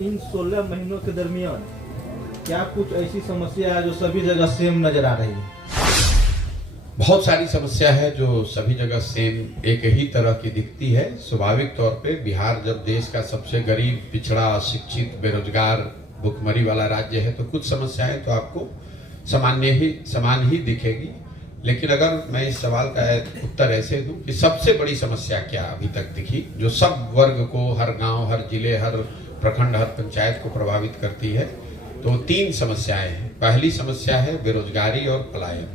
इन 16 महीनों के दरमियान क्या कुछ ऐसी समस्या है जो सभी जगह सेम नजर आ रही है? बहुत सारी समस्या है जो सभी जगह सेम एक ही तरह की दिखती है। स्वाभाविक तौर पे बिहार जब देश का सबसे गरीब, पिछड़ा, अशिक्षित, बेरोजगार, भुखमरी वाला राज्य है तो कुछ समस्याएं तो आपको समान ही दिखेगी। लेकिन अगर मैं इस सवाल का उत्तर ऐसे दूं कि सबसे बड़ी समस्या क्या अभी तक दिखी जो सब वर्ग को, हर गांव, हर जिले, हर प्रखंड, हर पंचायत को प्रभावित करती है, तो 3 समस्याएं हैं। पहली समस्या है बेरोजगारी और पलायन।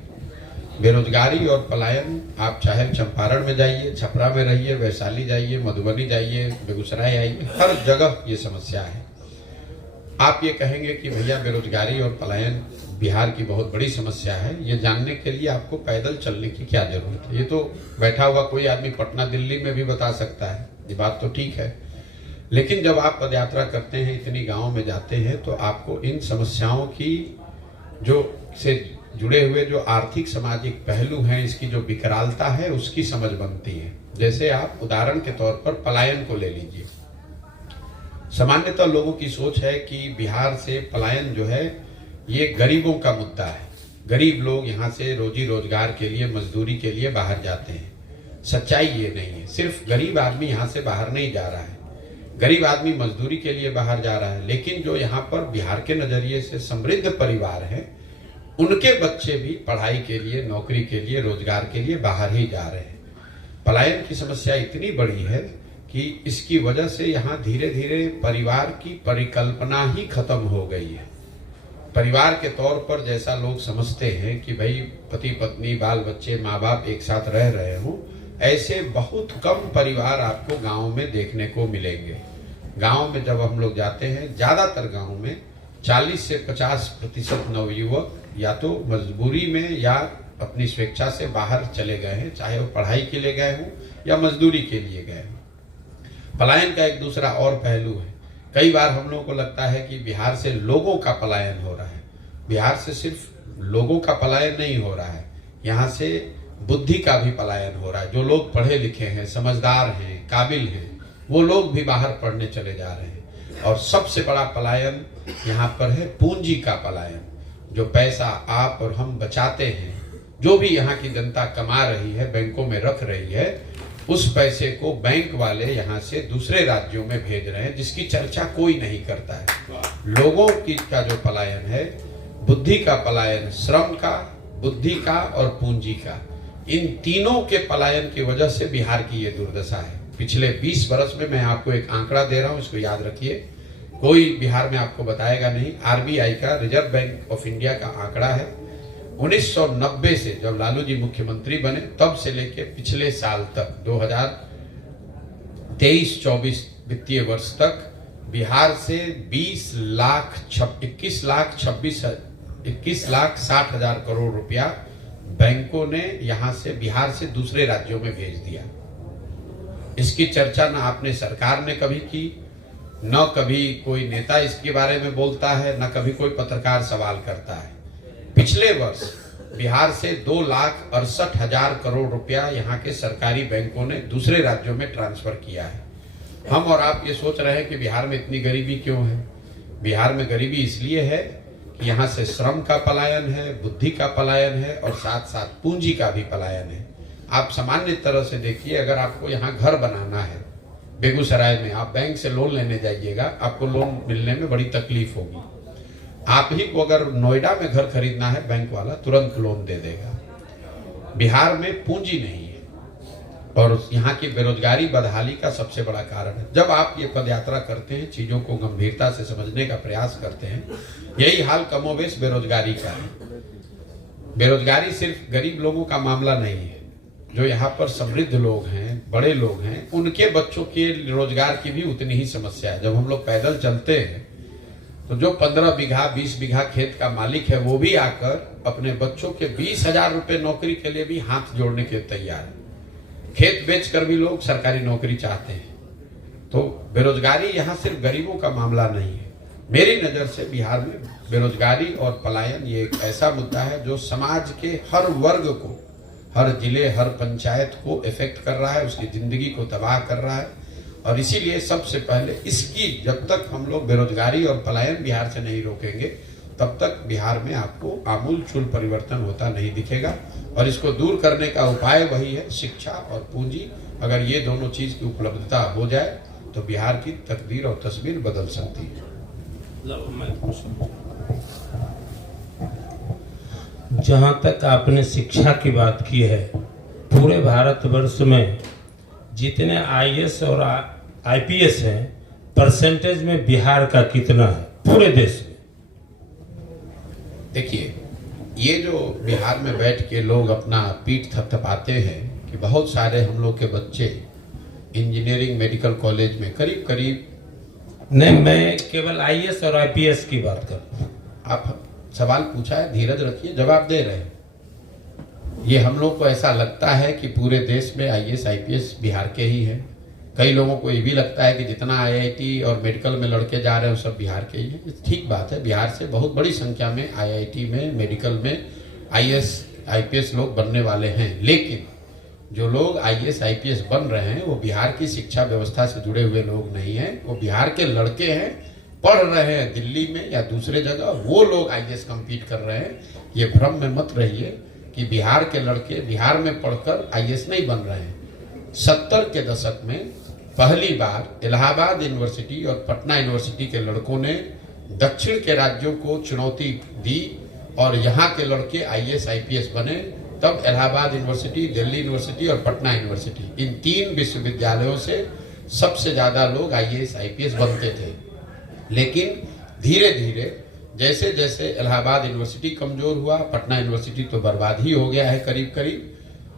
बेरोजगारी और पलायन, आप चाहे चंपारण में जाइए, छपरा में रहिए, वैशाली जाइए, मधुबनी जाइए, बेगूसराय आइए, हर जगह ये समस्या है। आप ये कहेंगे कि भैया बेरोजगारी और पलायन बिहार की बहुत बड़ी समस्या है, ये जानने के लिए आपको पैदल चलने की क्या जरूरत है? ये तो बैठा हुआ कोई आदमी पटना, दिल्ली में भी बता सकता है, ये बात तो ठीक है। लेकिन जब आप पदयात्रा करते हैं, इतनी गांव में जाते हैं, तो आपको इन समस्याओं की जो से जुड़े हुए जो आर्थिक सामाजिक पहलू हैं, इसकी जो विकरालता है, उसकी समझ बनती है। जैसे आप उदाहरण के तौर पर पलायन को ले लीजिए। सामान्यतः लोगों की सोच है कि बिहार से पलायन जो है ये गरीबों का मुद्दा है। गरीब लोग यहाँ से रोजी रोजगार के लिए, मजदूरी के लिए बाहर जाते हैं। सच्चाई ये नहीं है। सिर्फ गरीब आदमी यहाँ से बाहर नहीं जा रहा है, गरीब आदमी मजदूरी के लिए बाहर जा रहा है। लेकिन जो यहाँ पर बिहार के नजरिए से समृद्ध परिवार है, उनके बच्चे भी पढ़ाई के लिए, नौकरी के लिए, रोजगार के लिए बाहर ही जा रहे हैं। पलायन की समस्या इतनी बड़ी है कि इसकी वजह से यहाँ धीरे धीरे परिवार की परिकल्पना ही खत्म हो गई है। परिवार के तौर पर जैसा लोग समझते हैं कि भाई पति पत्नी, बाल बच्चे, माँ बाप एक साथ रह रहे हों, ऐसे बहुत कम परिवार आपको गांव में देखने को मिलेंगे। गांव में जब हम लोग जाते हैं, ज्यादातर गांव में 40 से 50% नवयुवक या तो मजबूरी में या अपनी स्वेच्छा से बाहर चले गए हैं, चाहे वो पढ़ाई के लिए गए हों या मजदूरी के लिए गए हों। पलायन का एक दूसरा और पहलू है। कई बार हम लोगों को लगता है कि बिहार से लोगों का पलायन हो रहा है। बिहार से सिर्फ लोगों का पलायन नहीं हो रहा है, यहाँ से बुद्धि का भी पलायन हो रहा है। जो लोग पढ़े लिखे हैं, समझदार हैं, काबिल हैं, वो लोग भी बाहर पढ़ने चले जा रहे हैं। और सबसे बड़ा पलायन यहाँ पर है पूंजी का पलायन। जो पैसा आप और हम बचाते हैं, जो भी यहाँ की जनता कमा रही है, बैंकों में रख रही है, उस पैसे को बैंक वाले यहाँ से दूसरे राज्यों में भेज रहे हैं, जिसकी चर्चा कोई नहीं करता है। लोगों की का जो पलायन है, बुद्धि का पलायन, श्रम का, बुद्धि का और पूंजी का, इन तीनों के पलायन की वजह से बिहार की ये दुर्दशा है। पिछले 20 वर्ष में, मैं आपको एक आंकड़ा दे रहा हूं, इसको याद रखिए, कोई बिहार में आपको बताएगा नहीं। आरबीआई का, रिजर्व बैंक ऑफ इंडिया का आंकड़ा है, 1990 से जब लालू जी मुख्यमंत्री बने तब से लेके पिछले साल तक 2023-24 वित्तीय वर्ष तक बिहार से 21 लाख 60 हजार करोड़ रुपया बैंकों ने यहाँ से, बिहार से दूसरे राज्यों में भेज दिया। इसकी चर्चा न आपने सरकार ने कभी की, न कभी कोई नेता इसके बारे में बोलता है, न कभी कोई पत्रकार सवाल करता है। पिछले वर्ष बिहार से 2,68,000 करोड़ रुपया यहाँ के सरकारी बैंकों ने दूसरे राज्यों में ट्रांसफर किया है। हम और आप ये सोच रहे हैं कि बिहार में इतनी गरीबी क्यों है? बिहार में गरीबी इसलिए है कि यहाँ से श्रम का पलायन है, बुद्धि का पलायन है और साथ साथ पूंजी का भी पलायन है। आप सामान्य तरह से देखिए, अगर आपको यहाँ घर बनाना है बेगूसराय में, आप बैंक से लोन लेने जाइएगा, आपको लोन मिलने में बड़ी तकलीफ होगी। आप ही को अगर नोएडा में घर खरीदना है, बैंक वाला तुरंत लोन दे देगा। बिहार में पूंजी नहीं है और यहाँ की बेरोजगारी बदहाली का सबसे बड़ा कारण है। जब आप ये पदयात्रा करते हैं, चीजों को गंभीरता से समझने का प्रयास करते हैं, यही हाल कमोबेश बेरोजगारी का है। बेरोजगारी सिर्फ गरीब लोगों का मामला नहीं है। जो यहाँ पर समृद्ध लोग हैं, बड़े लोग हैं, उनके बच्चों के रोजगार की भी उतनी ही समस्या है। जब हम लोग पैदल चलते हैं तो जो 15 बीघा 20 बीघा खेत का मालिक है, वो भी आकर अपने बच्चों के 20,000 रुपए नौकरी के लिए भी हाथ जोड़ने के तैयार है। खेत बेचकर भी लोग सरकारी नौकरी चाहते हैं। तो बेरोजगारी यहाँ सिर्फ गरीबों का मामला नहीं है। मेरी नजर से बिहार में बेरोजगारी और पलायन ये एक ऐसा मुद्दा है जो समाज के हर वर्ग को, हर जिले, हर पंचायत को इफेक्ट कर रहा है, उसकी जिंदगी को तबाह कर रहा है। और इसीलिए सबसे पहले इसकी जब तक हम लोग बेरोजगारी और पलायन बिहार से नहीं रोकेंगे तब तक बिहार में आपको आमूल चूल परिवर्तन होता नहीं दिखेगा। और इसको दूर करने का उपाय वही है, शिक्षा और पूंजी। अगर ये दोनों चीज की उपलब्धता हो जाए तो बिहार की तकदीर और तस्वीर बदल सकती है। जहाँ तक आपने शिक्षा की बात की है, पूरे भारतवर्ष में जितने आईएएस और आईपीएस हैं, परसेंटेज में बिहार का कितना है पूरे देश में? देखिए, ये जो बिहार में बैठ के लोग अपना पीठ थपथपाते हैं कि बहुत सारे हम लोग के बच्चे इंजीनियरिंग मेडिकल कॉलेज में करीब नहीं, मैं केवल आईएएस और आईपीएस की बात कर रहा हूं। आप सवाल पूछा है, धीरज रखिए, जवाब दे रहे हैं। ये हम लोग को ऐसा लगता है कि पूरे देश में आईएएस आईपीएस बिहार के ही हैं। कई लोगों को ये भी लगता है कि जितना आईआईटी और मेडिकल में लड़के जा रहे हैं वो सब बिहार के ही हैं। ठीक बात है, बिहार से बहुत बड़ी संख्या में आईआईटी में, मेडिकल में आईएएस आईपीएस लोग बनने वाले हैं। लेकिन जो लोग आईएएस आईपीएस बन रहे हैं वो बिहार की शिक्षा व्यवस्था से जुड़े हुए लोग नहीं हैं। वो बिहार के लड़के हैं, पढ़ रहे हैं दिल्ली में या दूसरे जगह, वो लोग आईएएस कंपीट कर रहे हैं। ये भ्रम में मत रहिए कि बिहार के लड़के बिहार में पढ़कर आईएएस नहीं बन रहे हैं। 70 के दशक में पहली बार इलाहाबाद यूनिवर्सिटी और पटना यूनिवर्सिटी के लड़कों ने दक्षिण के राज्यों को चुनौती दी और यहाँ के लड़के आईएएस आईपीएस बने। तब इलाहाबाद यूनिवर्सिटी, दिल्ली यूनिवर्सिटी और पटना यूनिवर्सिटी, इन 3 विश्वविद्यालयों से सबसे ज्यादा लोग आईएएस आईपीएस बनते थे। लेकिन धीरे धीरे जैसे जैसे इलाहाबाद यूनिवर्सिटी कमजोर हुआ, पटना यूनिवर्सिटी तो बर्बाद ही हो गया है करीब।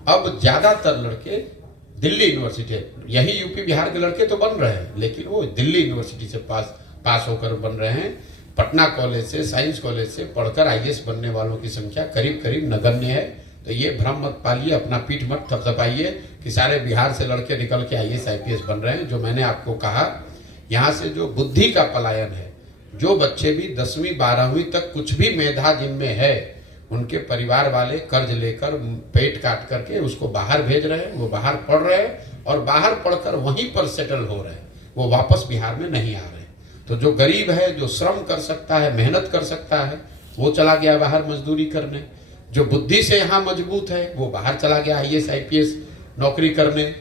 अब ज्यादातर लड़के दिल्ली यूनिवर्सिटी, यही यूपी बिहार के लड़के तो बन रहे हैं लेकिन वो दिल्ली यूनिवर्सिटी से पास होकर बन रहे हैं। पटना कॉलेज से, साइंस कॉलेज से पढ़कर आईएएस बनने वालों की संख्या करीब नगण्य है। तो ये भ्रम मत पालिए, अपना पीठ मत थपथपाइए कि सारे बिहार से लड़के निकल के आईएएस आईपीएस बन रहे हैं। जो मैंने आपको कहा, यहाँ से जो बुद्धि का पलायन है, जो बच्चे भी 10वीं 12वीं तक कुछ भी मेधा जिनमें है, उनके परिवार वाले कर्ज लेकर पेट काट करके उसको बाहर भेज रहे हैं। वो बाहर पढ़ रहे हैं और बाहर पढ़कर वहीं पर सेटल हो रहे हैं, वो वापस बिहार में नहीं आ रहे। तो जो गरीब है, जो श्रम कर सकता है, मेहनत कर सकता है, वो चला गया बाहर मजदूरी करने। जो बुद्धि से यहाँ मजबूत है वो बाहर चला गया आईएएस आईपीएस नौकरी करने।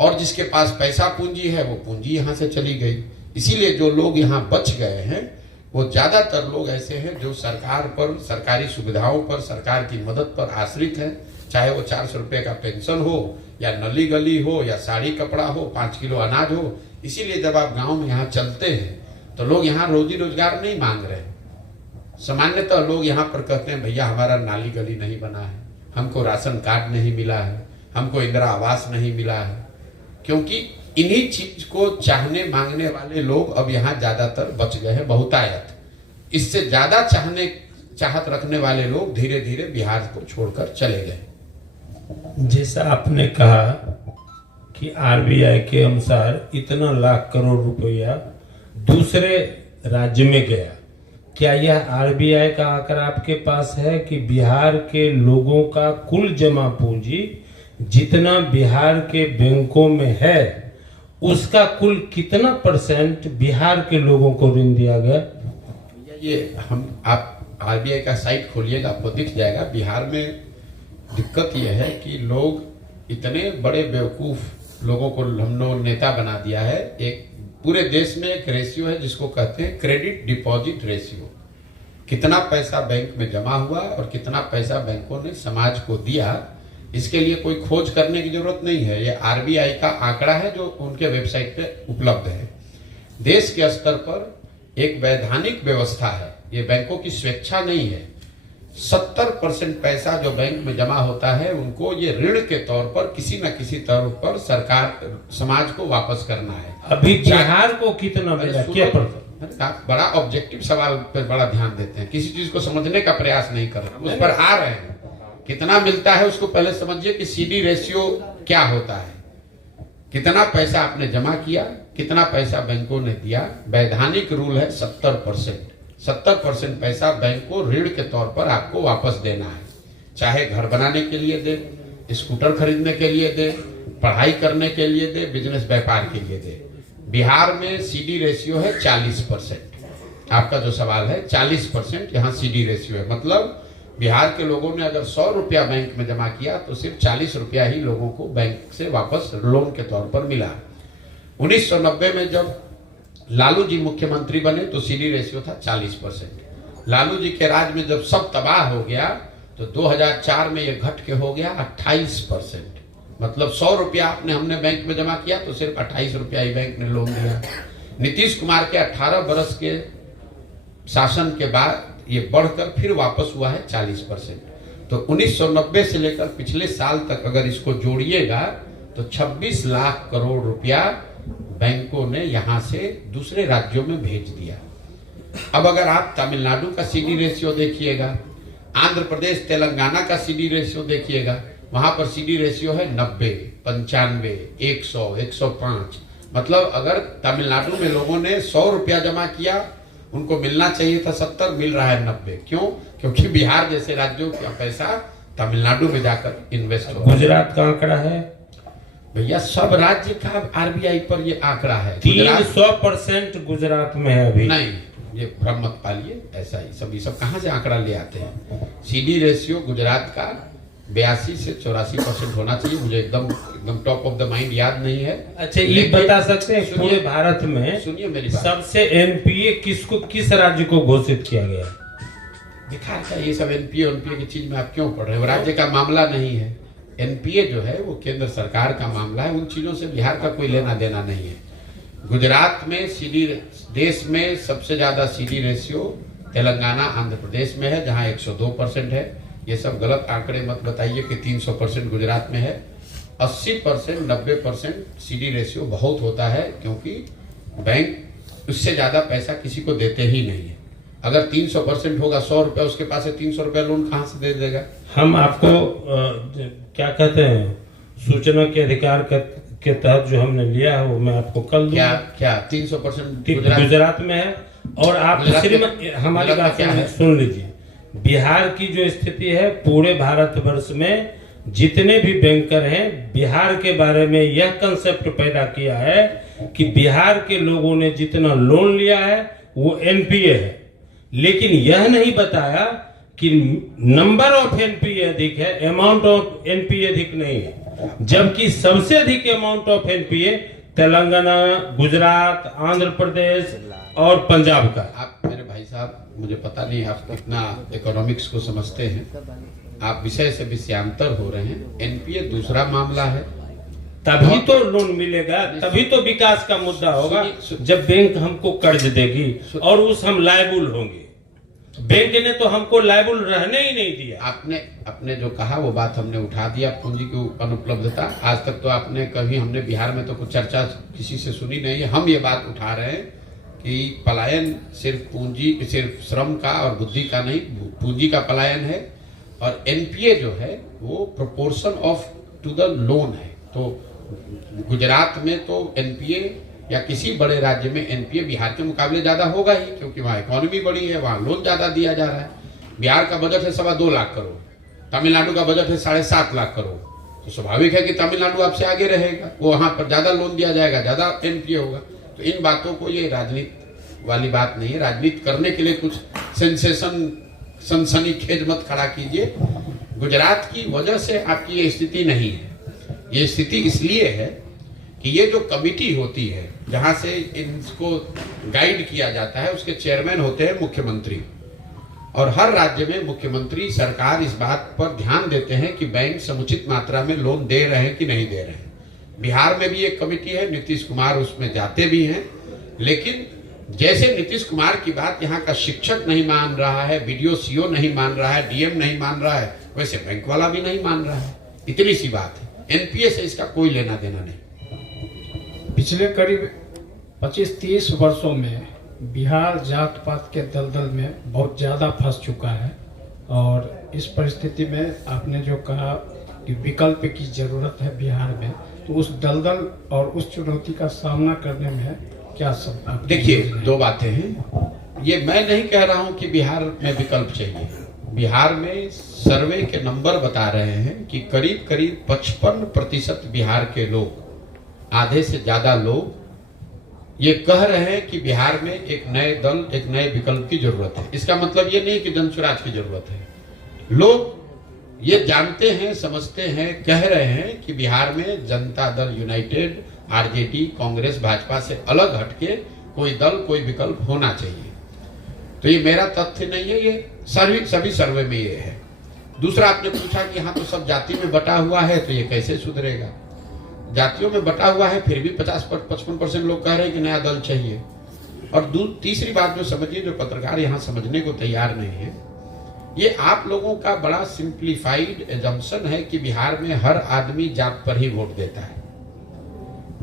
और जिसके पास पैसा पूंजी है वो पूंजी यहाँ से चली गई। इसीलिए जो लोग यहाँ बच गए हैं वो ज्यादातर लोग ऐसे हैं जो सरकार पर, सरकारी सुविधाओं पर, सरकार की मदद पर आश्रित हैं। चाहे वो 400 रुपये का पेंशन हो या नली गली हो या साड़ी कपड़ा हो, 5 किलो अनाज हो। इसीलिए जब आप गांव में यहाँ चलते हैं तो लोग यहाँ रोजी रोजगार नहीं मांग रहे हैं। सामान्यतः लोग यहाँ पर कहते हैं भैया हमारा नाली गली नहीं बना है, हमको राशन कार्ड नहीं मिला है, हमको इंदिरा आवास नहीं मिला है। क्योंकि इन्हीं चीज को चाहने मांगने वाले लोग अब यहाँ ज्यादातर बच गए हैं, बहुतायत। इससे ज्यादा चाहत रखने वाले लोग धीरे धीरे बिहार को छोड़कर चले गए। जैसा आपने कहा कि आरबीआई के अनुसार इतना लाख करोड़ रुपया दूसरे राज्य में गया, क्या यह आरबीआई का आंकड़ा आपके पास है कि बिहार के लोगों का कुल जमा पूंजी जितना बिहार के बैंकों में है उसका कुल कितना % बिहार के लोगों को ऋण दिया गया? ये आप आरबीआई का साइट खोलिएगा, आपको दिख जाएगा। बिहार में दिक्कत यह है कि लोग इतने बड़े बेवकूफ लोगों को हम लोग नेता बना दिया है। एक पूरे देश में एक रेशियो है जिसको कहते हैं क्रेडिट डिपॉजिट रेशियो। कितना पैसा बैंक में जमा हुआ और कितना पैसा बैंकों ने समाज को दिया, इसके लिए कोई खोज करने की जरूरत नहीं है। ये आरबीआई का आंकड़ा है जो उनके वेबसाइट पे उपलब्ध है। देश के स्तर पर एक वैधानिक व्यवस्था है, ये बैंकों की स्वेच्छा नहीं है। 70% पैसा जो बैंक में जमा होता है उनको ये ऋण के तौर पर किसी न किसी तौर पर सरकार समाज को वापस करना है। अभी बिहार को कितना मिला, क्या पड़ता? आप बड़ा ऑब्जेक्टिव सवाल पर बड़ा ध्यान देते हैं, किसी चीज को समझने का प्रयास नहीं कर रहे, उस पर आ रहे हैं। कितना मिलता है उसको पहले समझिए कि सीडी रेशियो क्या होता है। कितना पैसा आपने जमा किया, कितना पैसा बैंकों ने दिया। वैधानिक रूल है 70% पैसा बैंक को ऋण के तौर पर आपको वापस देना है। चाहे घर बनाने के लिए दे, स्कूटर खरीदने के लिए दे, पढ़ाई करने के लिए दे, बिजनेस व्यापार के लिए दे। बिहार में सीडी रेशियो है 40%। आपका जो सवाल है 40% यहाँ सीडी रेशियो है, मतलब बिहार के लोगों ने अगर 100 रुपया बैंक में जमा किया तो सिर्फ 40 रुपया ही लोगों को बैंक से वापस लोन के तौर पर मिला। 1990 में जब लालू जी मुख्यमंत्री बने तो सीडी रेशियो था 40%। लालू जी के राज में जब सब तबाह हो गया तो 2004 में ये घट के हो गया 28%। मतलब 100 रुपया हमने बैंक में जमा किया तो सिर्फ 28 रुपया ही बैंक ने लोन दिया। नीतीश कुमार के 18 बरस के शासन के बाद ये बढ़कर फिर वापस हुआ है 40%। तो 1990 से लेकर पिछले साल तक अगर इसको जोड़िएगा तो 26 लाख करोड़ रुपया बैंकों ने यहां से दूसरे राज्यों में भेज दिया। अब अगर आप तमिलनाडु का सीडी रेशियो देखिएगा, आंध्र प्रदेश तेलंगाना का सीडी रेशियो देखिएगा, वहां पर सीडी रेशियो है 90, 95, 100, 105। मतलब अगर तमिलनाडु में लोगों ने 100 रुपया जमा किया, उनको मिलना चाहिए था 70, मिल रहा है 90। क्यों? क्योंकि बिहार जैसे राज्यों का पैसा तमिलनाडु में जाकर इन्वेस्ट हो। गुजरात का आंकड़ा है भैया, सब राज्य का आरबीआई पर ये आंकड़ा है। 300% गुजरात में है अभी। नहीं, ये भ्रम मत पालिए, ऐसा ही सब कहां से आंकड़ा ले आते हैं। सीडी रेशियो गुजरात का 82 से 84% होना चाहिए। मुझे एकदम टॉप ऑफ द माइंड याद नहीं है। अच्छा, ये बता सकते हैं पूरे भारत में सुनिए मेरी बात, सबसे एनपीए किस राज्य को घोषित किया गया? बेकार का ये सब एनपीए की चीज में आप क्यों पढ़ रहे हो? राज्य का मामला नहीं है। एनपीए जो है वो केंद्र सरकार का मामला है, उन चीजों से बिहार का कोई लेना देना नहीं है। गुजरात में सीडी, देश में सबसे ज्यादा सीडी रेशियो तेलंगाना आंध्र प्रदेश में है, जहां 102% है। ये सब गलत आंकड़े मत बताइए कि 300% गुजरात में है। 80%, 90% सीडी रेशियो बहुत होता है, क्योंकि बैंक उससे ज्यादा पैसा किसी को देते ही नहीं है। अगर 300% होगा, 100 रुपया उसके पास है, 300 रुपया लोन कहां से दे देगा? हम आपको क्या कहते हैं, सूचना के अधिकार के तहत जो हमने लिया है वो मैं आपको कल दूंगा। क्या 300% गुजरात में है? और आप हमारी बात सुन लीजिए। बिहार की जो स्थिति है, पूरे भारतवर्ष में जितने भी बैंकर हैं, बिहार के बारे में यह कंसेप्ट पैदा किया है कि बिहार के लोगों ने जितना लोन लिया है वो एनपीए है, लेकिन यह नहीं बताया कि नंबर ऑफ एनपीए अधिक है, अमाउंट ऑफ एनपीए अधिक नहीं है। जबकि सबसे अधिक amount of NPA Telangana, Gujarat, Andhra Pradesh और पंजाब का। आप मेरे भाई साहब, मुझे पता नहीं आप कितना इकोनॉमिक्स को समझते हैं, आप विषय से विषयांतर हो रहे हैं। एनपीए दूसरा मामला है, तभी तो लोन मिलेगा, तभी तो विकास का मुद्दा होगा। जब बैंक हमको कर्ज देगी और उस हम लायबल होंगे। बैंक ने तो हमको लायबल रहने ही नहीं दिया। आपने जो कहा वो बात हमने उठा दिया, पूंजी की अनुपलब्धता। आज तक तो आपने कभी, हमने बिहार में तो कुछ चर्चा किसी से सुनी नहीं है। हम ये बात उठा रहे हैं कि पलायन सिर्फ श्रम का और बुद्धि का नहीं, पूंजी का पलायन है। और एनपीए जो है वो proportion of to the loan है। तो गुजरात में तो एनपीए या किसी बड़े राज्य में एनपीए बिहार के मुकाबले ज्यादा होगा ही, क्योंकि वहाँ इकोनॉमी बड़ी है, वहाँ लोन ज्यादा दिया जा रहा है। बिहार का बजट है 2.25 लाख करोड़, तमिलनाडु का बजट है 7.5 लाख करोड़। तो स्वाभाविक है कि तमिलनाडु आपसे आगे रहेगा, वो वहां पर ज्यादा लोन दिया जाएगा, ज्यादा एनपीए होगा। तो इन बातों को, ये राजनीति वाली बात नहीं है। राजनीति करने के लिए कुछ सनसनीखेज मत खड़ा कीजिए। गुजरात की वजह से आपकी ये स्थिति नहीं है। ये स्थिति इसलिए है कि ये जो कमिटी होती है जहां से इनको गाइड किया जाता है, उसके चेयरमैन होते हैं मुख्यमंत्री। और हर राज्य में मुख्यमंत्री, सरकार इस बात पर ध्यान देते हैं कि बैंक समुचित मात्रा में लोन दे रहे हैं कि नहीं दे रहे हैं। बिहार में भी एक कमिटी है, नीतीश कुमार उसमें जाते भी हैं। लेकिन जैसे नीतीश कुमार की बात यहाँ का शिक्षक नहीं मान रहा है, बीडीओ सीओ नहीं मान रहा है, डीएम नहीं मान रहा है, वैसे बैंक वाला भी नहीं मान रहा है। इतनी सी बात है। एनपीए से इसका कोई लेना देना नहीं। पिछले करीब 25-30 वर्षों में बिहार जात पात के दलदल में बहुत ज़्यादा फंस चुका है। और इस परिस्थिति में आपने जो कहा कि विकल्प की ज़रूरत है बिहार में, तो उस दलदल और उस चुनौती का सामना करने में क्या सब? देखिए, 2 बातें हैं। ये मैं नहीं कह रहा हूं कि बिहार में विकल्प चाहिए। बिहार में सर्वे के नंबर बता रहे हैं कि करीब करीब 55% बिहार के लोग, आधे से ज्यादा लोग ये कह रहे हैं कि बिहार में एक नए दल, एक नए विकल्प की जरूरत है। इसका मतलब ये नहीं कि जनसुराज की जरूरत है। लोग ये जानते हैं, समझते हैं, कह रहे हैं कि बिहार में जनता दल यूनाइटेड, आरजेडी, कांग्रेस, भाजपा से अलग हटके कोई दल, कोई विकल्प होना चाहिए। तो ये मेरा तथ्य नहीं है, ये सभी सर्वे में ये है। दूसरा, आपने पूछा कि यहाँ तो सब जाति में बटा हुआ है, तो ये कैसे सुधरेगा? जातियों में बटा हुआ है, फिर भी 50-55% लोग कह रहे हैं कि नया दल चाहिए। और तीसरी बात जो समझिए, जो पत्रकार यहाँ समझने को तैयार नहीं है, ये आप लोगों का बड़ा सिंप्लीफाइड एजम्पशन है कि बिहार में हर आदमी जात पर ही वोट देता है।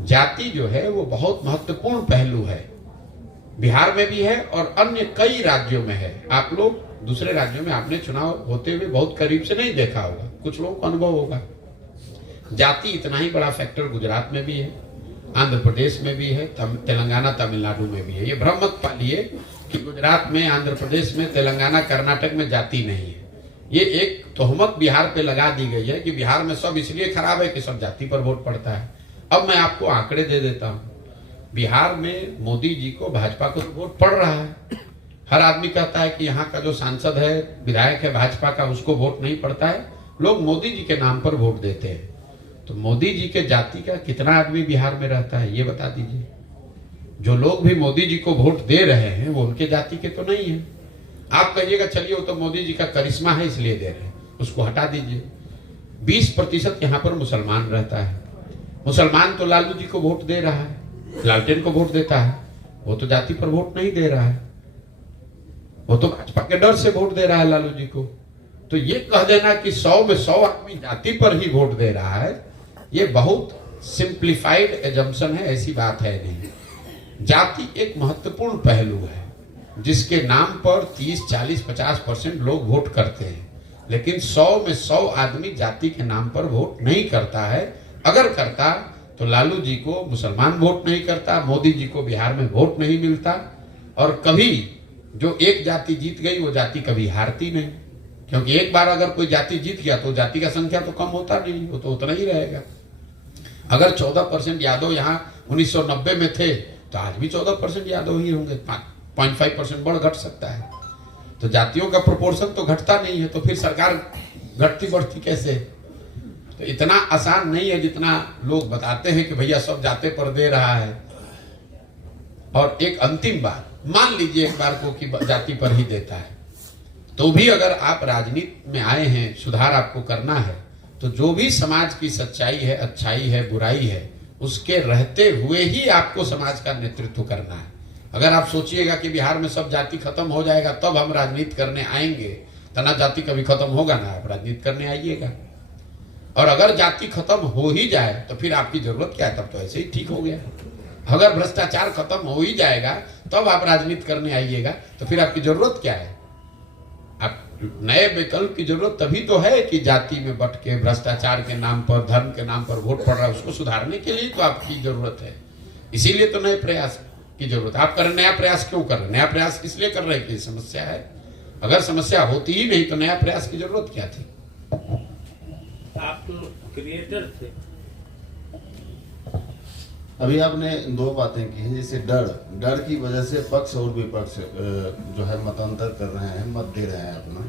जाति जो है वो बहुत महत्वपूर्ण पहलू है, बिहार में भी है और अन्य कई राज्यों में है। आप लोग दूसरे राज्यों में आपने चुनाव होते हुए बहुत करीब से नहीं देखा होगा, कुछ लोगों को अनुभव होगा। जाति इतना ही बड़ा फैक्टर गुजरात में भी है, आंध्र प्रदेश में भी है, तेलंगाना, तमिलनाडु में भी है। ये भ्रम मत पालिए कि गुजरात में, आंध्र प्रदेश में, तेलंगाना, कर्नाटक में जाति नहीं है। ये एक तोहमत बिहार पे लगा दी गई है कि बिहार में सब इसलिए खराब है कि सब जाति पर वोट पड़ता है। अब मैं आपको आंकड़े दे देता हूं। बिहार में मोदी जी को, भाजपा को वोट पड़ रहा है। हर आदमी कहता है कि यहाँ का जो सांसद है, विधायक है भाजपा का, उसको वोट नहीं पड़ता है। लोग मोदी जी के नाम पर वोट देते हैं। तो मोदी जी के जाति का कितना आदमी बिहार में रहता है, ये बता दीजिए। जो लोग भी मोदी जी को वोट दे रहे हैं वो उनके जाति के तो नहीं है। आप कहिएगा चलिए वो तो मोदी जी का करिश्मा है इसलिए दे रहे हैं, उसको हटा दीजिए। 20% यहाँ पर मुसलमान रहता है। मुसलमान तो लालू जी को वोट दे रहा है, लालटेन को वोट देता है, वो तो जाति पर वोट नहीं दे रहा है, वो तो भाजपा के डर से वोट दे रहा है लालू जी को। तो ये कह देना कि 100 में 100 आदमी जाति पर ही वोट दे रहा है, ये बहुत सिंप्लीफाइड एजम्पशन है, ऐसी बात है नहीं। जाति एक महत्वपूर्ण पहलू है जिसके नाम पर 30, 40, 50% लोग वोट करते हैं, लेकिन 100 में 100 आदमी जाति के नाम पर वोट नहीं करता है। अगर करता तो लालू जी को मुसलमान वोट नहीं करता, मोदी जी को बिहार में वोट नहीं मिलता, और कभी जो एक जाति जीत गई वो जाति कभी हारती नहीं, क्योंकि एक बार अगर कोई जाति जीत गया तो जाति का संख्या तो कम होता नहीं, वो तो उतना ही रहेगा। अगर 14% यादव यहाँ 1990 में थे तो आज भी 14% यादव ही होंगे, 0.5% बढ़ घट सकता है। तो जातियों का प्रोपोर्शन तो घटता नहीं है, तो फिर सरकार घटती बढ़ती कैसे? तो इतना आसान नहीं है जितना लोग बताते हैं कि भैया सब जाते पर दे रहा है। और एक अंतिम बात, मान लीजिए एक बार को कि जाति पर ही देता है, तो भी अगर आप राजनीति में आए हैं, सुधार आपको करना है, तो जो भी समाज की सच्चाई है, अच्छाई है, बुराई है, उसके रहते हुए ही आपको समाज का नेतृत्व करना है। अगर आप सोचिएगा कि बिहार में सब जाति खत्म हो जाएगा तब हम राजनीति करने आएंगे, तो ना जाति कभी खत्म होगा ना आप राजनीति करने आइएगा। और अगर जाति खत्म हो ही जाए तो फिर आपकी जरूरत क्या है? तब तो ऐसे ही ठीक हो गया। अगर भ्रष्टाचार खत्म हो ही जाएगा तब आप राजनीति करने आइएगा, तो फिर आपकी जरूरत क्या है? आप नए विकल्प की जरूरत तभी तो है कि जाति में बट के, भ्रष्टाचार के नाम पर, धर्म के नाम पर वोट पड़ रहा है, उसको सुधारने के लिए तो आपकी जरूरत है। इसीलिए तो नए प्रयास की जरूरत। आप कर नया प्रयास क्यों कर रहे हैं? नया प्रयास इसलिए कर रहे हैं कि समस्या है। अगर समस्या होती ही नहीं तो नया प्रयास की जरूरत क्या थी? आप तो क्रिएटर थे। अभी आपने दो बातें की हैं, जैसे डर की वजह से पक्ष और विपक्ष जो है मतांतर कर रहे हैं, मत दे रहे हैं अपना।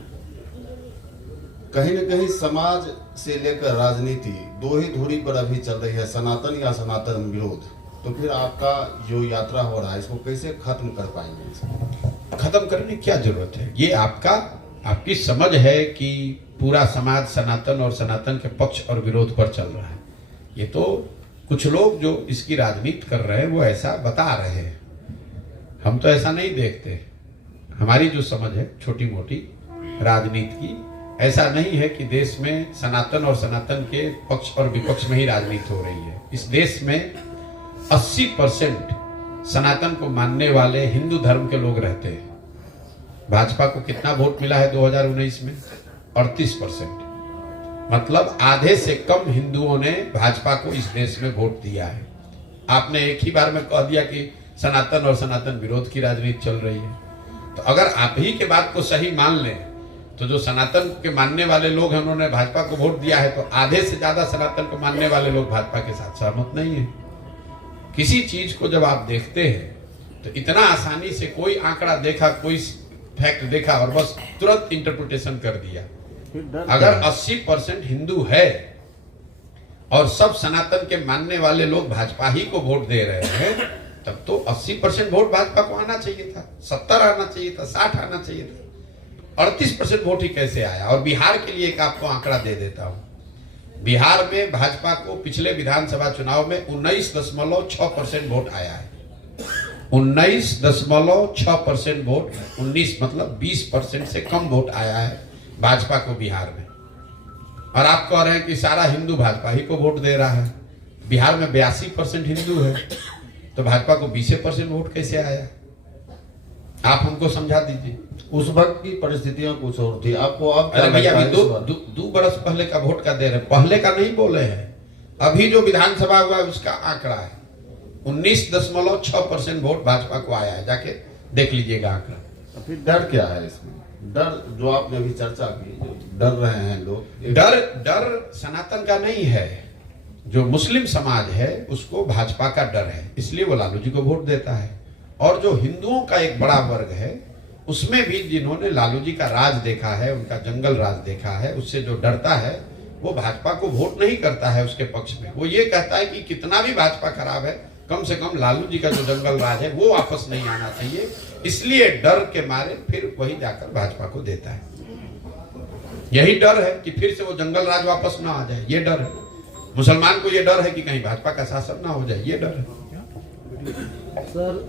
कहीं न कहीं समाज से लेकर राजनीति दो ही धुरी पर अभी चल रही है, सनातन या सनातन विरोध। तो फिर आपका जो यात्रा हो रहा है इसको कैसे खत्म कर पाएंगे? खत्म करने की क्या जरूरत है? ये आपकी समझ है कि पूरा समाज सनातन और सनातन के पक्ष और विरोध पर चल रहा है। ये तो कुछ लोग जो इसकी राजनीति कर रहे हैं वो ऐसा बता रहे हैं, हम तो ऐसा नहीं देखते। हमारी जो समझ है छोटी मोटी राजनीति की, ऐसा नहीं है कि देश में सनातन और सनातन के पक्ष और विपक्ष में ही राजनीति हो रही है। इस देश में 80% सनातन को मानने वाले हिंदू धर्म के लोग रहते हैं। भाजपा को कितना वोट मिला है 2019 में? 38%। मतलब आधे से कम हिंदुओं ने भाजपा को इस देश में वोट दिया है। आपने एक ही बार में कह दिया कि सनातन और सनातन विरोध की राजनीति चल रही है। तो अगर आप ही के बात को सही मान लें तो जो सनातन के मानने वाले लोग हैं उन्होंने भाजपा को वोट दिया है, तो आधे से ज्यादा सनातन को मानने वाले लोग भाजपा के साथ सहमत नहीं है। किसी चीज को जब आप देखते हैं तो इतना आसानी से कोई आंकड़ा देखा, कोई फैक्ट देखा और बस तुरंत इंटरप्रिटेशन कर दिया। अगर 80% हिंदू है और सब सनातन के मानने वाले लोग भाजपा ही को वोट दे रहे हैं, तब तो 80% वोट भाजपा को आना चाहिए था, 70 आना चाहिए था, 60 आना चाहिए था। 38% वोट ही कैसे आया? और बिहार के लिए एक आपको आंकड़ा दे देता हूं। बिहार में भाजपा को पिछले विधानसभा चुनाव में 19.6% वोट आया है। 19.6% वोट, 19 मतलब 20% से कम वोट आया है भाजपा को बिहार में। और आप कह रहे हैं कि सारा हिंदू भाजपा ही को वोट दे रहा है। बिहार में 82% हिंदू है, तो भाजपा को 20% वोट कैसे आया? आप हमको समझा दीजिए। उस वक्त की परिस्थितियां कुछ और थी, आपको अब अरे भैया, अभी दो बरस पहले का वोट का दे रहे, पहले का नहीं बोले हैं। अभी जो विधानसभा हुआ है उसका आंकड़ा है 19.6% वोट भाजपा को आया है। जाके देख लीजिएगा आंकड़ा। फिर डर क्या है इसमें? डर जो आपने अभी चर्चा की, जो डर रहे हैं लोग, डर सनातन का नहीं है। जो मुस्लिम समाज है उसको भाजपा का डर है, इसलिए वो लालू जी को वोट देता है। और जो हिंदुओं का एक बड़ा वर्ग है उसमें भी जिन्होंने लालू जी का राज देखा है, उनका जंगल राज देखा है, उससे जो डरता है वो भाजपा को वोट नहीं करता है उसके पक्ष में। वो ये कहता है कि कितना भी भाजपा खराब है, कम से कम लालू जी का जो जंगल राज है वो वापस नहीं आना चाहिए। इसलिए डर के मारे फिर वही जाकर भाजपा को देता है। यही डर है कि फिर से वो जंगल राज वापस ना आ जाए, ये डर है। मुसलमान को ये डर है कि कहीं भाजपा का शासन ना हो जाए, ये डर है। सर,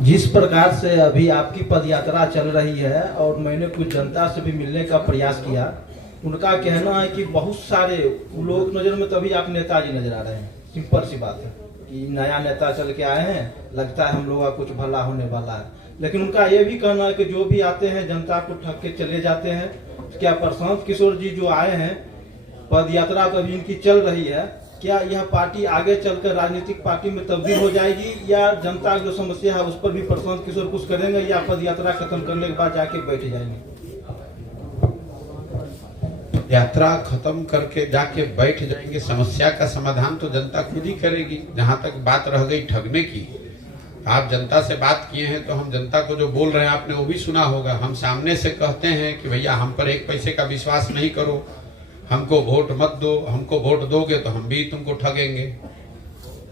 जिस प्रकार से अभी आपकी पदयात्रा चल रही है और मैंने कुछ जनता से भी मिलने का प्रयास किया, उनका कहना है कि बहुत सारे लोग नजर में तभी आप नेताजी नजर आ रहे हैं। सिंपल सी बात है कि नया नेता चल के आए हैं, लगता है हम लोगों का कुछ भला होने वाला है। लेकिन उनका ये भी कहना है कि जो भी आते हैं जनता को ठग के चले जाते हैं। क्या प्रशांत किशोर जी जो आए हैं, पद यात्रा तो अभी इनकी चल रही है, क्या यह पार्टी आगे चलकर राजनीतिक पार्टी में तब्दील हो जाएगी, या जनता की जो समस्या है उस पर भी प्रशांत किशोर कुछ करेंगे, या पद यात्रा खत्म करने के बाद जाके बैठ जाएंगे? यात्रा खत्म करके जाके बैठ जाएंगे, समस्या का समाधान तो जनता खुद ही करेगी। जहां तक बात रह गई ठगने की, आप जनता से बात किए हैं तो हम जनता को जो बोल रहे हैं आपने वो भी सुना होगा। हम सामने से कहते हैं कि भैया हम पर एक पैसे का विश्वास नहीं करो, हमको वोट मत दो, हमको वोट दोगे तो हम भी तुमको ठगेंगे।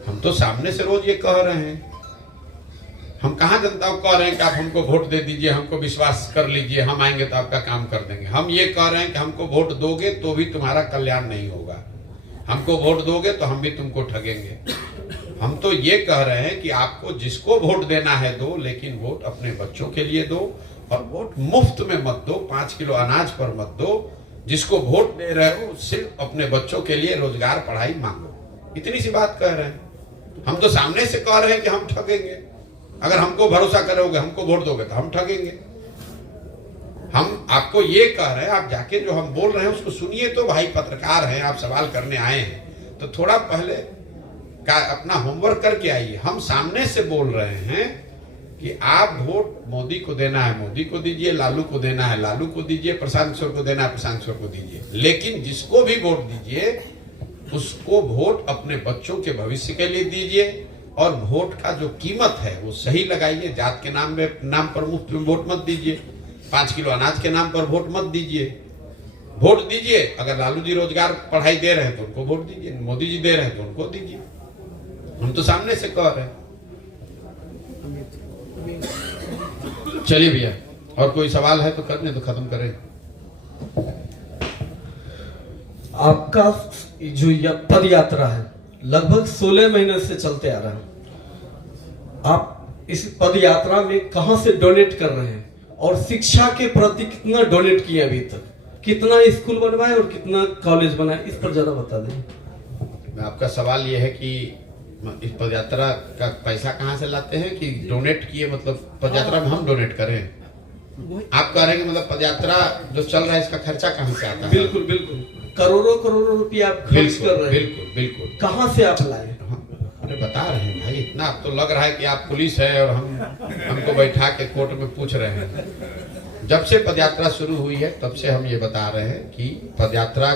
हम तो सामने से रोज ये कह रहे हैं। हम कहाँ जनता को कह रहे हैं कि आप हमको वोट दे दीजिए, हमको विश्वास कर लीजिए, हम आएंगे तो आपका काम कर देंगे। हम ये कह रहे हैं कि हमको वोट दोगे तो भी तुम्हारा कल्याण नहीं होगा, हमको वोट दोगे तो हम भी तुमको ठगेंगे। हम तो ये कह रहे हैं कि आपको जिसको वोट देना है दो, लेकिन वोट अपने बच्चों के लिए दो, और वोट मुफ्त में मत दो, 5 किलो अनाज पर मत दो। जिसको वोट दे रहे हो सिर्फ अपने बच्चों के लिए रोजगार पढ़ाई मांगो। इतनी सी बात कह रहे हैं। हम तो सामने से कह रहे हैं कि हम ठगेंगे। अगर हमको भरोसा करोगे, हमको वोट दोगे तो हम ठगेंगे। हम आपको ये कह रहे हैं, आप जाके जो हम बोल रहे हैं उसको सुनिए तो। भाई पत्रकार हैं, आप सवाल करने आए हैं तो थोड़ा पहले का अपना होमवर्क करके आइए। हम सामने से बोल रहे हैं कि आप वोट मोदी को देना है मोदी को दीजिए, लालू को देना है लालू को दीजिए, प्रशांत किशोर को देना है प्रशांत किशोर को दीजिए। लेकिन जिसको भी वोट दीजिए उसको वोट अपने बच्चों के भविष्य के लिए दीजिए, और वोट का जो कीमत है वो सही लगाइए। जात के नाम पर मुफ्त में वोट मत दीजिए, 5 किलो अनाज के नाम पर वोट मत दीजिए। वोट दीजिए, अगर लालू जी रोजगार पढ़ाई दे रहे हैं तो उनको वोट दीजिए, मोदी जी दे रहे हैं तो उनको दीजिए। हम तो सामने से कह रहे हैं। चलिए भैया, और कोई सवाल है तो करने तो खत्म करें। आपका जो पद यात्रा है लगभग 16 महीने से चलते आ रहा है। आप इस पद यात्रा में कहां से डोनेट कर रहे हैं, और शिक्षा के प्रति कितना डोनेट किए अभी तक, कितना स्कूल बनवाए और कितना कॉलेज बनाए, इस पर जरा बता दें। आपका सवाल यह है कि इस पदयात्रा का पैसा कहाँ से लाते हैं, कि डोनेट किए, मतलब पदयात्रा में हम डोनेट करें? आप कह रहे हैं कि मतलब पदयात्रा जो चल रहा है इसका खर्चा कहाँ से आता है? बिल्कुल बिल्कुल, करोड़ों रुपया आप खर्च कर रहे हैं। बिल्कुल बिल्कुल। कहाँ से आप लाए? अरे बता रहे हैं भाई, इतना अब तो लग रहा है कि आप पुलिस है और हमको बैठा के कोर्ट में पूछ रहे हैं। जब से पदयात्रा शुरू हुई है तब से हम ये बता रहे हैं कि पदयात्रा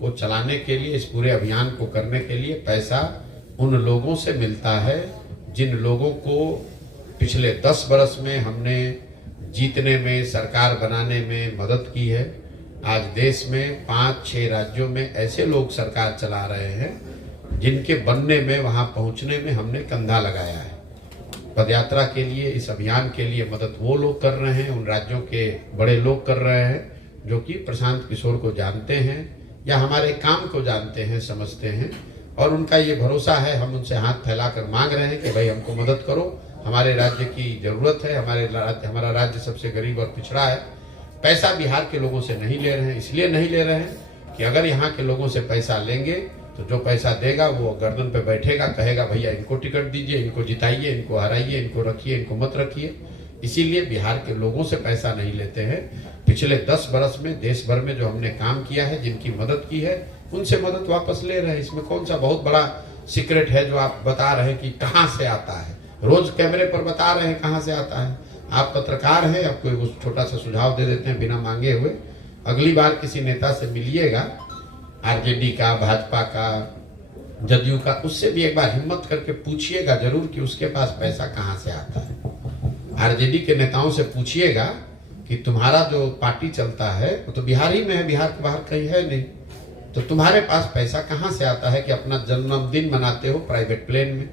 को चलाने के लिए, इस पूरे अभियान को करने के लिए पैसा उन लोगों से मिलता है जिन लोगों को पिछले 10 वर्ष में हमने जीतने में, सरकार बनाने में मदद की है। आज देश में 5-6 राज्यों में ऐसे लोग सरकार चला रहे हैं जिनके बनने में, वहां पहुंचने में हमने कंधा लगाया है। पदयात्रा के लिए, इस अभियान के लिए मदद वो लोग कर रहे हैं, उन राज्यों के बड़े लोग कर रहे हैं जो कि प्रशांत किशोर को जानते हैं या हमारे काम को जानते हैं, समझते हैं, और उनका ये भरोसा है। हम उनसे हाथ फैलाकर मांग रहे हैं कि भाई हमको मदद करो, हमारे राज्य की जरूरत है, हमारा राज्य सबसे गरीब और पिछड़ा है। पैसा बिहार के लोगों से नहीं ले रहे हैं, इसलिए नहीं ले रहे हैं कि अगर यहाँ के लोगों से पैसा लेंगे तो जो पैसा देगा वो गर्दन पे बैठेगा, कहेगा भैया इनको टिकट दीजिए, इनको जिताइए, इनको हराइए, इनको रखिए, इनको मत रखिए। इसीलिए बिहार के लोगों से पैसा नहीं लेते हैं। पिछले 10 वर्ष में देश भर में जो हमने काम किया है, जिनकी मदद की है, उनसे मदद वापस ले रहे हैं। इसमें कौन सा बहुत बड़ा सीक्रेट है जो आप बता रहे हैं कि कहाँ से आता है? रोज कैमरे पर बता रहे हैं कहाँ से आता है। आप पत्रकार हैं, आपको एक छोटा सा सुझाव दे देते हैं बिना मांगे हुए। अगली बार किसी नेता से मिलिएगा, आरजेडी का, भाजपा का, जदयू का, उससे भी एक बार हिम्मत करके पूछिएगा जरूर कि उसके पास पैसा कहाँ से आता है। आरजेडी के नेताओं से पूछिएगा कि तुम्हारा जो पार्टी चलता है वो तो बिहार ही में है, बिहार के बाहर कहीं है नहीं, तो तुम्हारे पास पैसा कहाँ से आता है कि अपना जन्मदिन मनाते हो प्राइवेट प्लेन में?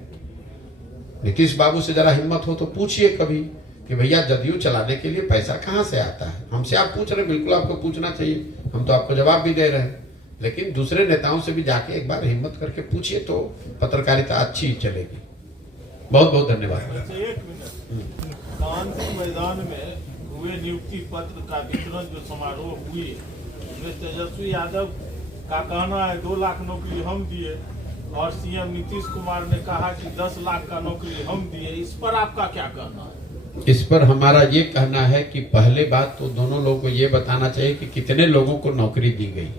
नीतीश बाबू से जरा हिम्मत हो तो पूछिए कभी कि भैया जदयू चलाने के लिए पैसा कहाँ से आता है। हमसे आप पूछ रहे हैं, बिल्कुल आपको पूछना चाहिए, हम तो आपको जवाब भी दे रहे हैं, लेकिन दूसरे नेताओं से भी जाके एक बार हिम्मत करके पूछिए तो पत्रकारिता अच्छी चलेगी। बहुत बहुत धन्यवाद। एक मिनट, गांधी मैदान में हुए नियुक्ति पत्र का वितरण जो समारोह हुई, उसमें तेजस्वी यादव का कहना है 2 लाख नौकरी हम दिए और सीएम नीतीश कुमार ने कहा कि 10 लाख का नौकरी हम दिए। इस पर आपका क्या कहना है? इस पर हमारा ये कहना है कि पहले बात तो दोनों लोगों को ये बताना चाहिए कि कितने लोगों को नौकरी दी गई।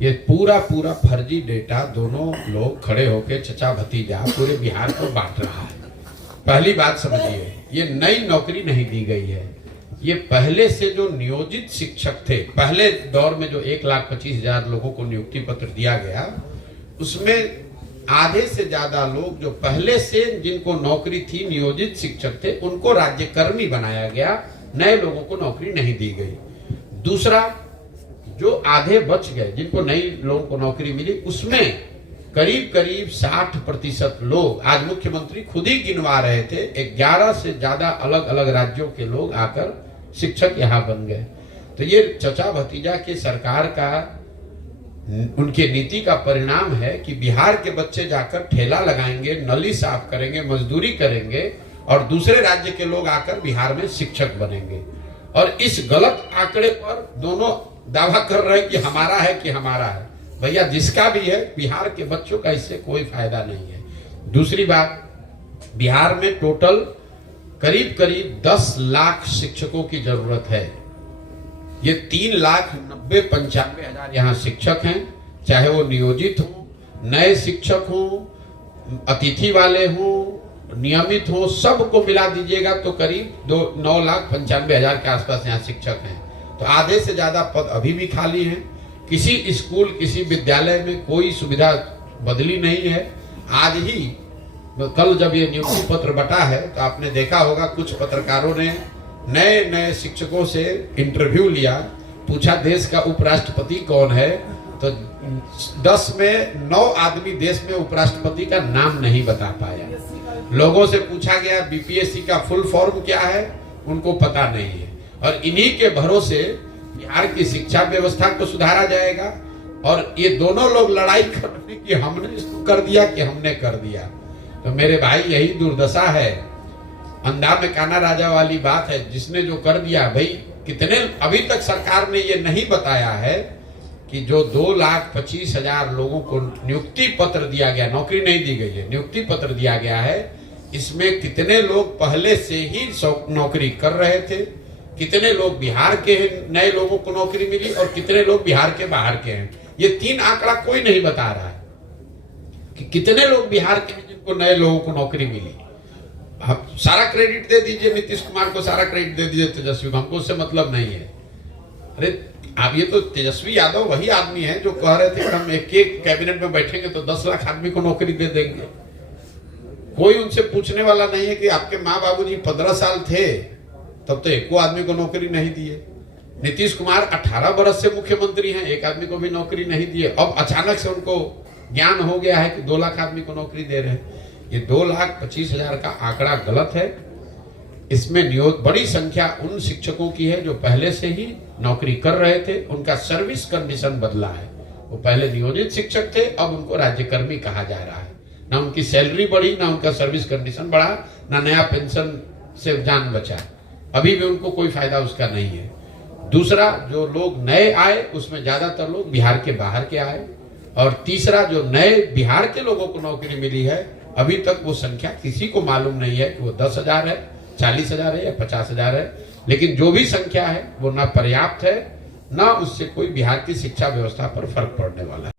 ये पूरा फर्जी डेटा दोनों लोग खड़े होकर चचा भतीजा पूरे बिहार को बांट रहा है। पहली बात समझिए, ये नई नौकरी नहीं दी गई है। ये पहले से जो नियोजित शिक्षक थे, पहले दौर में जो 1,25,000 लोगों को नियुक्ति पत्र दिया गया, उसमें आधे से ज्यादा लोग जो पहले से जिनको नौकरी थी, नियोजित शिक्षक थे, उनको राज्यकर्मी बनाया गया, नए लोगों को नौकरी नहीं दी गई। दूसरा, जो आधे बच गए, जिनको नई लोगों को नौकरी मिली, उसमें करीब 60% लोग, आज मुख्यमंत्री खुद ही गिनवा रहे थे, 11 से ज्यादा अलग अलग राज्यों के लोग आकर शिक्षक यहाँ बन गए। तो ये चचा भतीजा की सरकार का, उनके नीति का परिणाम है कि बिहार के बच्चे जाकर ठेला लगाएंगे, नली साफ करेंगे, मजदूरी करेंगे और दूसरे राज्य के लोग आकर बिहार में शिक्षक बनेंगे। और इस गलत आंकड़े पर दोनों दावा कर रहे हैं कि हमारा है कि हमारा है। भैया जिसका भी है, बिहार के बच्चों का इससे कोई फायदा नहीं है। दूसरी बात, बिहार में टोटल करीब 10 लाख शिक्षकों की जरूरत है। ये 3,90,95,000 यहाँ शिक्षक हैं, चाहे वो नियोजित हो, नए शिक्षक हो, अतिथि वाले हो, नियमित हो, सबको मिला दीजिएगा तो करीब 9,95,000 के आसपास यहाँ शिक्षक हैं। तो आधे से ज्यादा पद अभी भी खाली हैं। किसी स्कूल, किसी विद्यालय में कोई सुविधा बदली नहीं है। आज ही कल जब ये नियुक्ति पत्र बटा है तो आपने देखा होगा, कुछ पत्रकारों ने नए शिक्षकों से इंटरव्यू लिया, पूछा देश का उपराष्ट्रपति कौन है, तो 10 में 9 आदमी देश में उपराष्ट्रपति का नाम नहीं बता पाया। लोगों से पूछा गया बीपीएससी का फुल फॉर्म क्या है, उनको पता नहीं है। और इन्हीं के भरोसे बिहार की शिक्षा व्यवस्था को सुधारा जाएगा। और ये दोनों लोग लड़ाई कर रहे हैं कि हमने इसको कर दिया कि हमने कर दिया। तो मेरे भाई, यही दुर्दशा है, अंधा में काना राजा वाली बात है। जिसने जो कर दिया, भाई कितने, अभी तक सरकार ने ये नहीं बताया है कि जो 2,25,000 लोगों को नियुक्ति पत्र दिया गया, नौकरी नहीं दी गई है, नियुक्ति पत्र दिया गया है, इसमें कितने लोग पहले से ही नौकरी कर रहे थे, कितने लोग बिहार के नए लोगों को नौकरी मिली और कितने लोग बिहार के बाहर के हैं। ये 3 आंकड़ा कोई नहीं बता रहा है कि कितने लोग बिहार के हैं जिनको नए लोगों को नौकरी मिली। आप सारा क्रेडिट दे दीजिए नीतीश कुमार को, सारा क्रेडिट दे दीजिए तेजस्वी को, हमको उससे मतलब नहीं है। अरे आप ये तो तेजस्वी यादव वही आदमी है जो कह रहे थे कि हम एक कैबिनेट में बैठेंगे तो 10 लाख आदमी को नौकरी दे देंगे। कोई उनसे पूछने वाला नहीं है कि आपके माँ बाबूजी 15 साल थे तब तो एको आदमी को नौकरी नहीं दिए। नीतीश कुमार 18 बरस से मुख्यमंत्री हैं, एक आदमी को भी नौकरी नहीं दिए। अब अचानक से उनको ज्ञान हो गया है कि 2 लाख आदमी को नौकरी दे रहे हैं। ये 2,25,000 का आंकड़ा गलत है। इसमें बड़ी संख्या उन शिक्षकों की है जो पहले से ही नौकरी कर रहे थे, उनका सर्विस कंडीशन बदला है। वो पहले नियोजित शिक्षक थे, अब उनको राज्यकर्मी कहा जा रहा है। ना उनकी सैलरी बढ़ी, ना उनका सर्विस कंडीशन बढ़ा, ना नया पेंशन से जान बचा। अभी भी उनको कोई फायदा उसका नहीं है। दूसरा, जो लोग नए आए उसमें ज्यादातर लोग बिहार के बाहर के आए। और तीसरा, जो नए बिहार के लोगों को नौकरी मिली है, अभी तक वो संख्या किसी को मालूम नहीं है कि वो 10,000 है, 40,000 है या 50,000 है। लेकिन जो भी संख्या है वो ना पर्याप्त है, ना उससे कोई बिहार की शिक्षा व्यवस्था पर फर्क पड़ने वाला है।